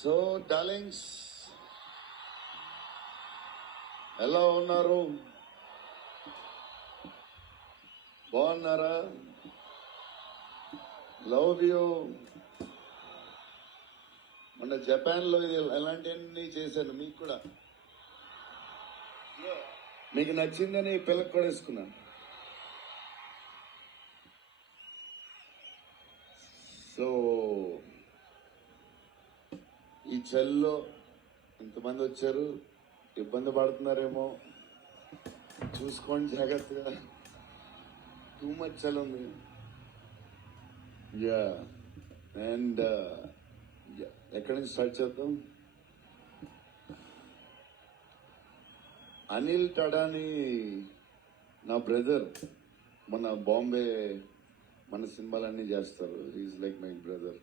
So darlings, ఎలా ఉన్నారు? బాగున్నారా? Love you. మొన్న జపాన్లో ఇది ఎలాంటివన్నీ చేశాను, మీకు కూడా మీకు నచ్చిందని పిల్లకి కూడా వేసుకున్నాను. సో ఈ చలిలో ఇంతమంది వచ్చారు, ఇబ్బంది పడుతున్నారేమో, చూసుకోండి జాగ్రత్తగా. టూ మచ్ చలి ఉంది. యా అండ్ ఎక్కడి నుంచి స్టార్ట్ చేద్దాం? అనిల్ టడాని నా బ్రదర్, మన బాంబే మన సినిమాలన్నీ చేస్తారు. Is like my brother.